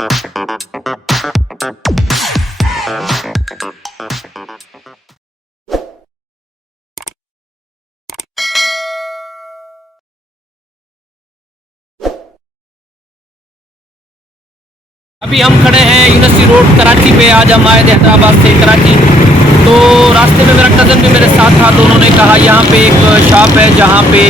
अभी हम खड़े हैं यूनिवर्सिटी रोड कराची पे। आज हम आए थे हैदराबाद से कराची, तो रास्ते में मेरा कज़न भी मेरे साथ था। तो उन्होंने कहा यहाँ पे एक शॉप है जहाँ पे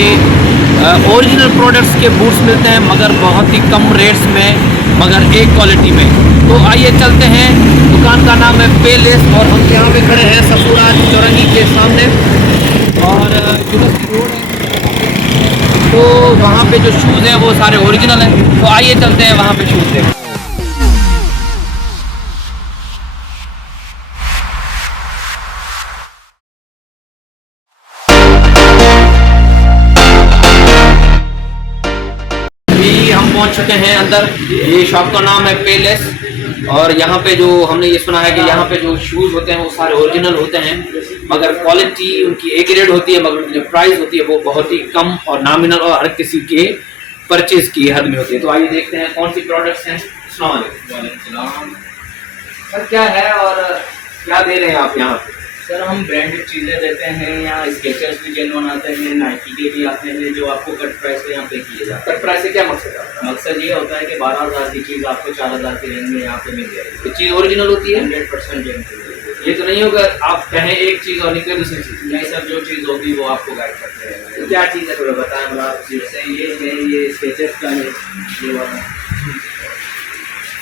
ओरिजिनल प्रोडक्ट्स के बूट्स मिलते हैं, मगर बहुत ही कम रेट्स में, मगर एक क्वालिटी में। तो आइए चलते हैं। दुकान का नाम है पेलेस और हम यहाँ पे खड़े हैं सफूरा चौरंगी के सामने और यूनिवर्सिटी रोड है। तो वहाँ पे जो शूज़ हैं वो सारे ओरिजिनल हैं। तो आइए चलते हैं वहाँ पे शूज़ देखें। हम पहुंच चुके हैं अंदर। ये शॉप का नाम है पेलेस और यहाँ पे जो हमने ये सुना है कि यहाँ पे जो शूज़ होते हैं वो सारे ओरिजिनल होते हैं, मगर क्वालिटी उनकी ए ग्रेड होती है, मगर उनकी जो प्राइस होती है वो बहुत ही कम और नॉमिनल और हर किसी के परचेज की हद में होती है। तो आइए देखते हैं कौन सी प्रोडक्ट्स हैं। अस्सलाम वालेकुम सर, क्या है और क्या दे रहे हैं आप यहाँ पे? सर हम ब्रांडेड चीज़ें देते हैं। यहाँ स्केचर्स भी जेन्युइन आते हैं, नाइकी के भी आते हैं, जो आपको कट प्राइस पे यहाँ पे किए जाते हैं। कट प्राइस से क्या मकसद है? मकसद ये होता है कि 12,000 की चीज़ आपको 4,000 की रेंज में यहाँ पे मिल जाएगी। ये चीज़ ओरिजिनल होती है 100% जेन्युइन। ये तो नहीं होगा आप कहें एक चीज़ और निकले दूसरी चीज़? नहीं सर, जो चीज़ होगी वो आपको गाइड करते हैं। तो क्या चीज़ है थोड़ा बताएं हमरा। जैसे ये स्केचर्स का है, ये वाला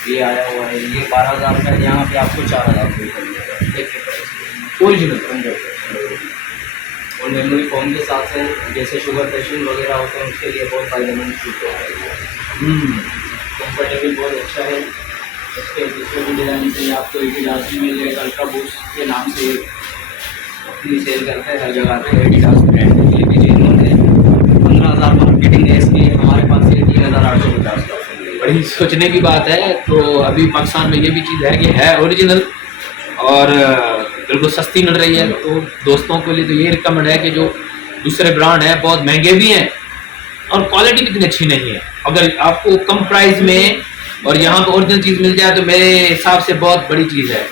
ये आया हुआ है, ये 12,000 का है, यहाँ पे आपको 4,000 रुपये का मिलेगा एक प्राइस ओरिजिनल। 100%। और मेमोरी फोन के साथ है, जैसे शुगर पेशेंट वगैरह होते हैं उसके लिए बहुत फायदेमंद चीज़ है। कंफर्टेबल बहुत अच्छा है। इसके दूसरे भी डिज़ाइन से आपको एडिडास भी मिल जाएगा। अल्ट्रा बूस्ट के नाम से अपनी सेल करते हैं हर जगह पे। एडिडास ब्रांड ये भी जेन्युइन है। 15,000 मार्केटिंग है इसकी, हमारे पास ये 3,850 का। बड़ी सोचने की बात है। तो अभी पाकिस्तान में ये भी चीज़ है कि है ओरिजिनल और बिल्कुल सस्ती मिल रही है। तो दोस्तों के लिए तो ये रिकमेंड है कि जो दूसरे ब्रांड हैं बहुत महंगे भी हैं और क्वालिटी भी इतनी अच्छी नहीं है। अगर आपको कम प्राइस में और यहाँ पे ओरिजिनल चीज़ मिल जाए तो मेरे हिसाब से बहुत बड़ी चीज़ है।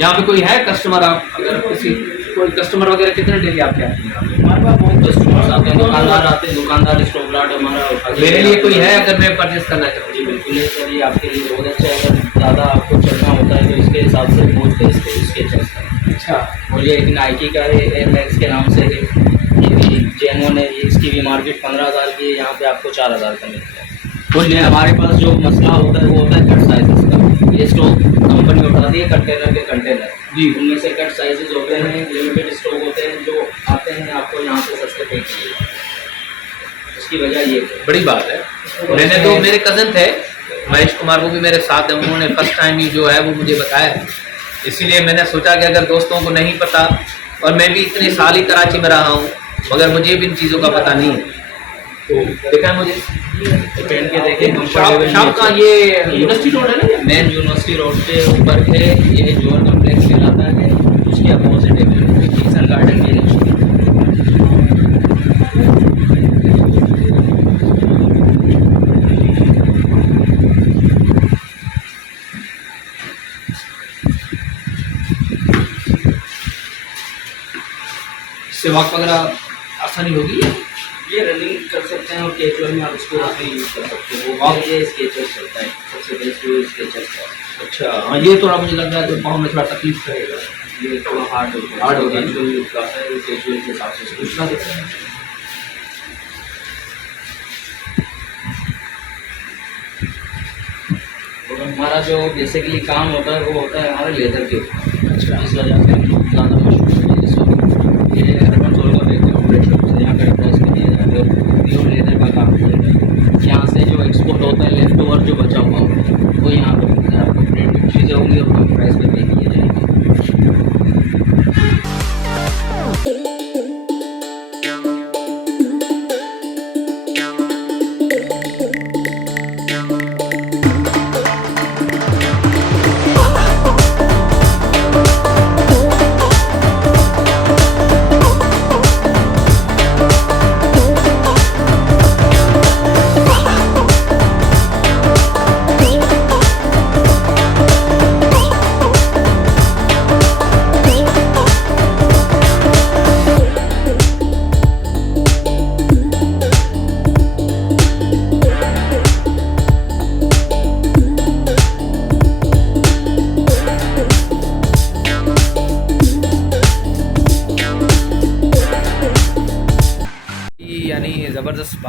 यहाँ पे कोई है कस्टमर? आप अगर किसी कोई कस्टमर वगैरह कितने डेली आपके आते हैं? हमारे पास बहुत कस्टमर्स आते हैं, दुकानदार आते हैं, दुकानदार स्टॉक लॉट हमारा। मेरे लिए कोई है अगर मैं परचेस करना चाहूँ? जी बिल्कुल है सर, ये आपके लिए बहुत अच्छा है। अगर ज़्यादा आपको चलना होता है तो इसके हिसाब से बहुत बेस्ट है इसके चलता। अच्छा। और ये एक नाइकी का है, एयर मैक्स के नाम से है, ये भी जेन्युइन है। ये इसकी भी मार्केट 15,000 की है, यहाँ पे आपको 4,000 का मिलता है। और ये हमारे पास जो मसला होता है वो होता है कट साइज़ का। ये स्टॉक कंपनी उठाती है कंटेनर के कंटेनर जी, उनमें से कट साइजेस होते हैं, लिमिटेड स्टॉक होते हैं जो आते हैं आपको यहाँ पे सस्ते पे चाहिए। उसकी वजह ये है। बड़ी बात है। मैंने तो मेरे कज़न थे महेश कुमार, वो भी मेरे साथ है, उन्होंने फर्स्ट टाइम ही जो है वो मुझे बताया, इसीलिए मैंने सोचा कि अगर दोस्तों को नहीं पता, और मैं भी इतने साल ही कराची में रहा हूँ मगर मुझे भी इन चीज़ों का पता नहीं है। तो देखा है मुझे पहन के देखें। शॉप का ये यूनिवर्सिटी रोड है ना, मेन यूनिवर्सिटी रोड के ऊपर है। ये जोर कम्प्लेक्स कहलाता है, उसके अपोजिट है किशन गार्डन की है। इससे वॉक वगैरह आसानी होगी? ये रनिंग कर सकते हैं और कैजुअल में आप इसको अपने यूज़ कर सकते हो। वो ये स्केचर्स चलता है, सबसे बेस्ट जो स्केचर्स का। अच्छा हाँ, ये थोड़ा मुझे लग रहा है तो पाँव में थोड़ा तकलीफ करेगा, ये थोड़ा हार्ड होता है। हार्ड होगा कैजुअल यूज़ करता है, कैजुअल के हिसाब से पूछना देता है। और हमारा जो बेसिकली काम होता है वो होता है हमारे लेदर के ऊपर। अच्छा, इस वजह से ज़्यादा मशहूर है इस वक्त। ये अर्बन सोल का बेहतर ऑपरेशन से यहाँ पर क्रॉस में दिया जाता है। प्योर लेदर का काम किया जाता है। यहाँ से जो एक्सपोर्ट होता है लेफ्ट ओवर जो बचा हुआ वो यहाँ पर मिलता है। आपको ब्रांडेड चीज़ें होंगी और कम प्राइस पर पे किए जाएंगे।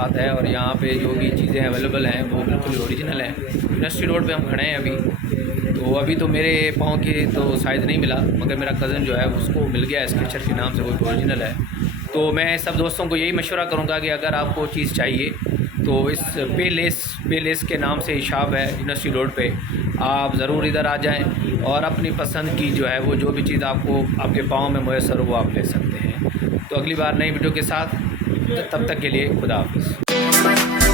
साथ है और यहाँ पे जो भी चीज़ें अवेलेबल हैं वो बिल्कुल ओरिजिनल हैं। यूनिवर्सिटी रोड पे हम खड़े हैं अभी तो मेरे पाँव की तो साइज़ नहीं मिला, मगर मेरा कज़न जो है उसको मिल गया स्केचर के नाम से, वो ओरिजिनल है। तो मैं सब दोस्तों को यही मशवरा करूँगा कि अगर आपको चीज़ चाहिए तो इस पेलेस के नाम से शॉप है यूनिवर्सिटी रोड पे, आप ज़रूर इधर आ जाएं और अपनी पसंद की जो है वो जो भी चीज़ आपको आपके पाँव में मुयस्सर हो वो आप ले सकते हैं। तो अगली बार नई वीडियो के साथ, तब तक के लिए खुदा हाफ़िज़।